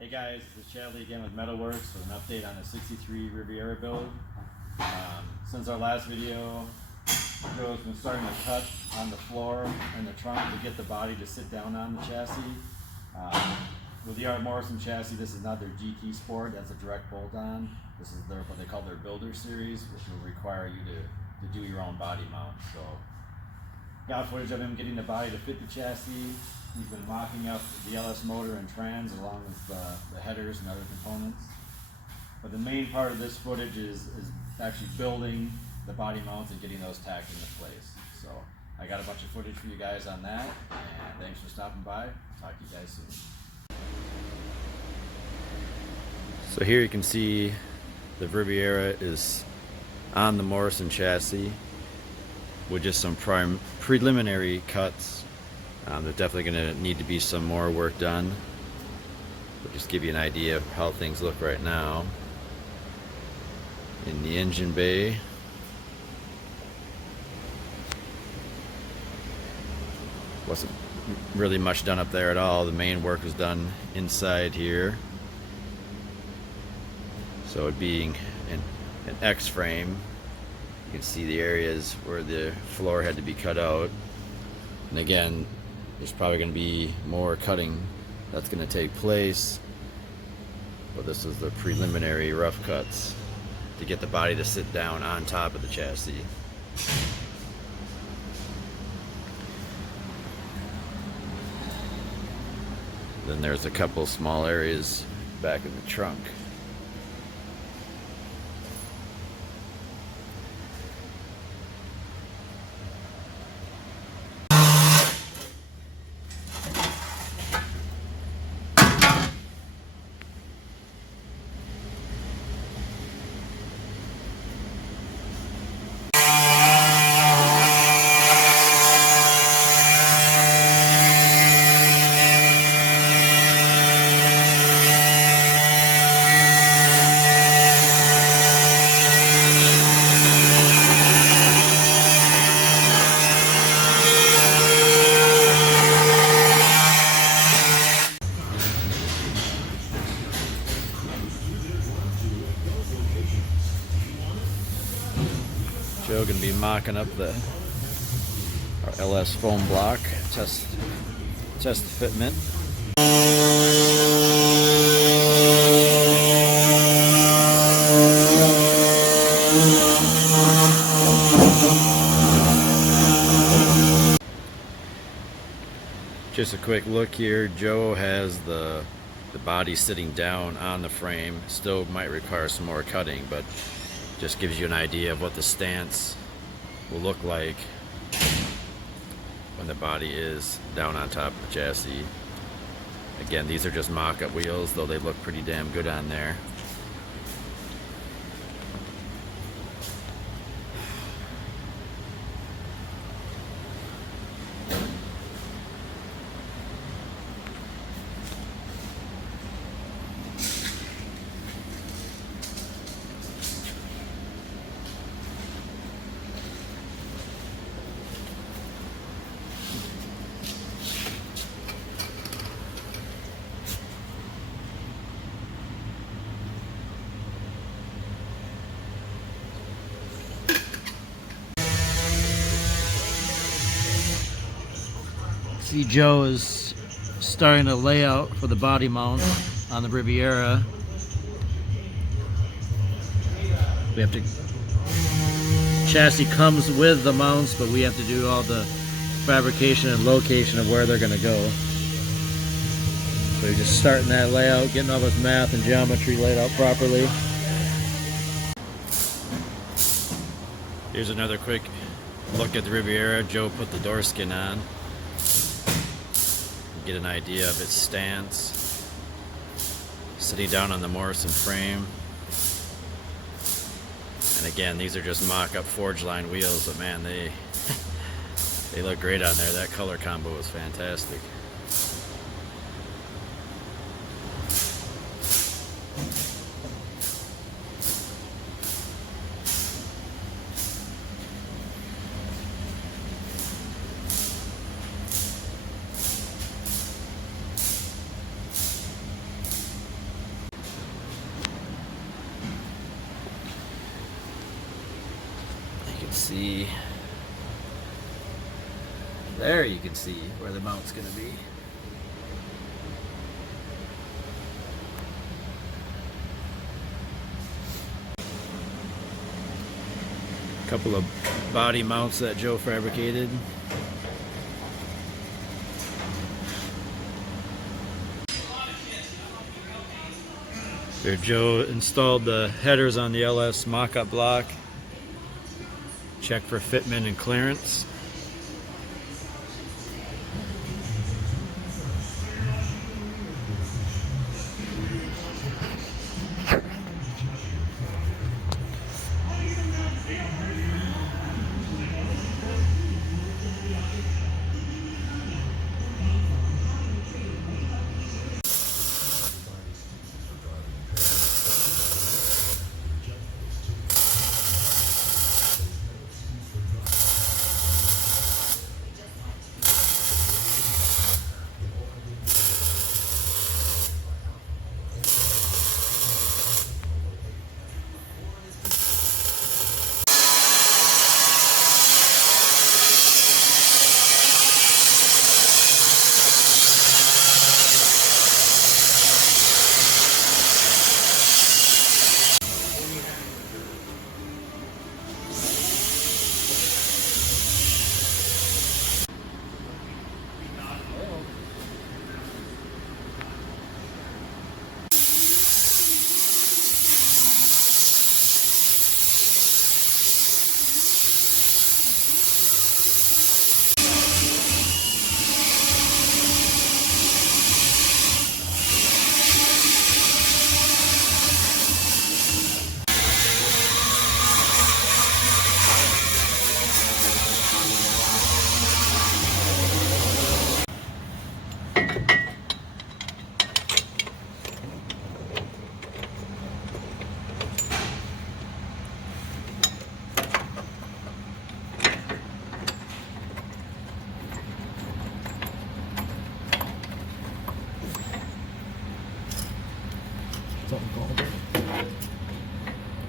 Hey guys, this is Chadley again with Metalworks with an update on the 63 Riviera build. Since our last video, Joe's been starting to cut on the floor and the trunk to get the body to sit down on the chassis. With the Art Morrison chassis, this is not their GT Sport, that's a direct bolt-on. This is what they call their Builder Series, which will require you to do your own body mount. So, got footage of him getting the body to fit the chassis. He's been mocking up the LS motor and trans along with the headers and other components. But the main part of this footage is actually building the body mounts and getting those tacked into place. So I got a bunch of footage for you guys on that, and thanks for stopping by. Talk to you guys soon. So here you can see the Riviera is on the Morrison chassis with just some preliminary cuts. There's definitely going to need to be some more work done, but just give you an idea of how things look right now in the engine bay. Wasn't really much done up there at all. The main work was done inside here. So it being an X frame, you can see the areas where the floor had to be cut out. And again, there's probably going to be more cutting that's going to take place, but this is the preliminary rough cuts to get the body to sit down on top of the chassis. Then there's a couple small areas back in the trunk. Joe gonna be mocking up our LS foam block test fitment. Just a quick look here. Joe has the body sitting down on the frame. Still might require some more cutting, but just gives you an idea of what the stance will look like when the body is down on top of the chassis. Again, these are just mock-up wheels, though they look pretty damn good on there. See, Joe is starting to lay out for the body mount on the Riviera. We have to, chassis comes with the mounts, but we have to do all the fabrication and location of where they're going to go. So he's just starting that layout, getting all this math and geometry laid out properly. Here's another quick look at the Riviera. Joe put the door skin on. Get an idea of its stance. Sitting down on the Morrison frame. And again, these are just mock-up Forgeline wheels, but man, they look great on there. That color combo is fantastic. see. There you can see where the mount's going to be. A couple of body mounts that Joe fabricated. Here Joe installed the headers on the LS mockup block. Check for fitment and clearance.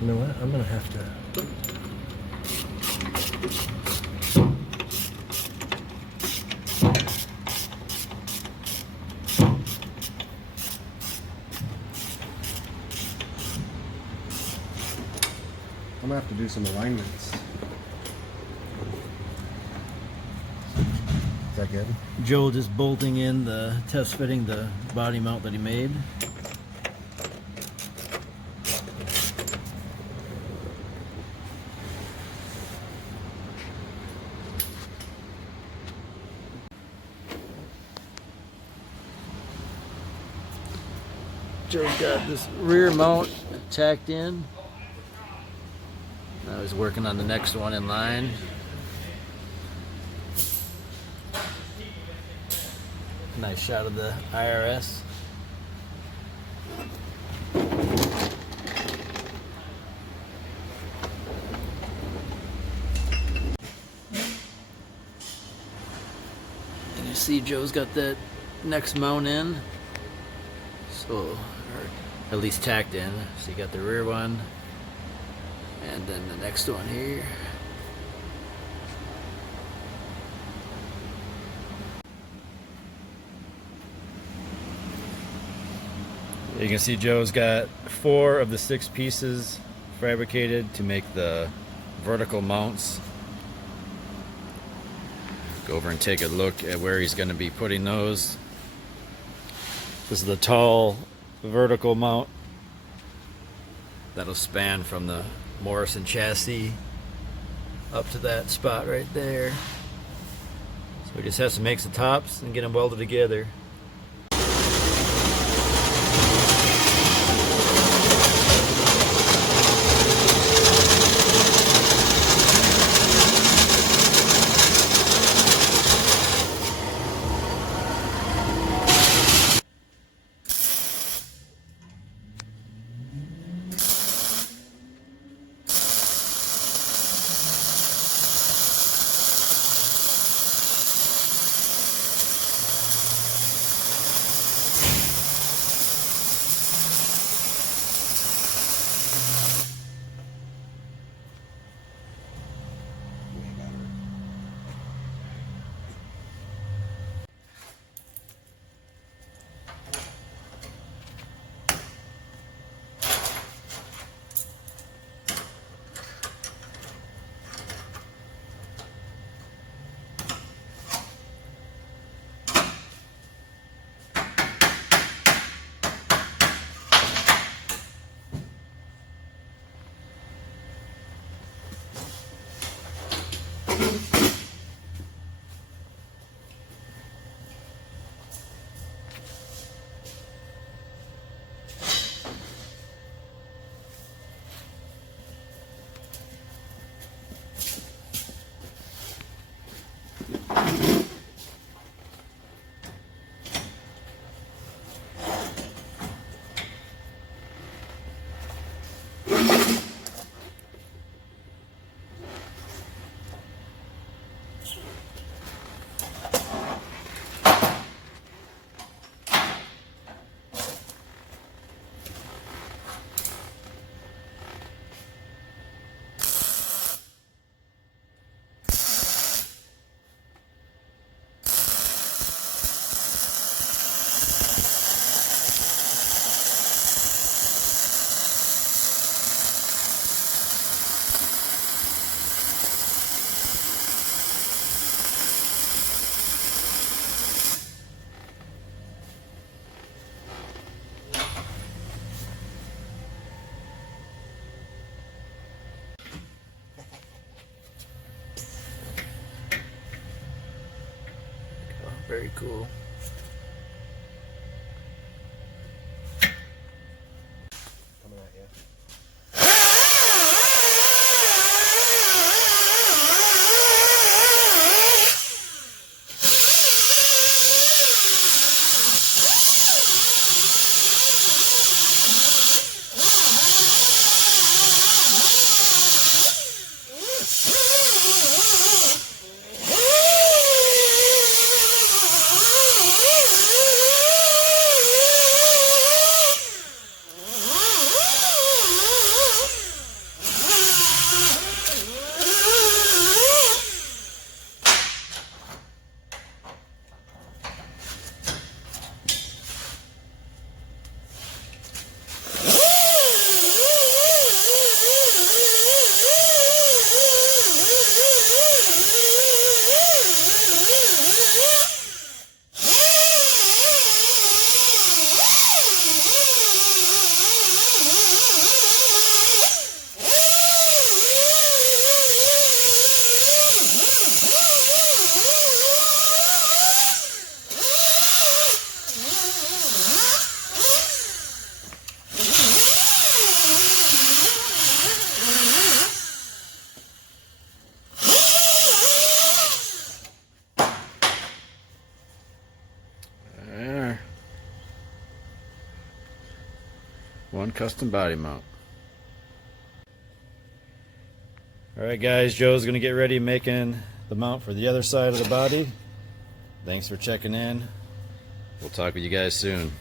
You know what? I'm gonna have to. I'm gonna have to do some alignments. Is that good? Joe just bolting in the test fitting the body mount that he made. Joe's got this rear mount tacked in. Now he's working on the next one in line. Nice shot of the IRS. And you see Joe's got that next mount in. So, or at least tacked in. So you got the rear one, and then the next one here. You can see Joe's got 4 of the 6 pieces fabricated to make the vertical mounts. Go over and take a look at where he's going to be putting those. This is the tall vertical mount that'll span from the Morrison chassis up to that spot right there. So he just has to make the tops and get them welded together. Very cool. Coming at you. There. One custom body mount. Alright guys, Joe's gonna get ready making the mount for the other side of the body. Thanks for checking in. We'll talk with you guys soon.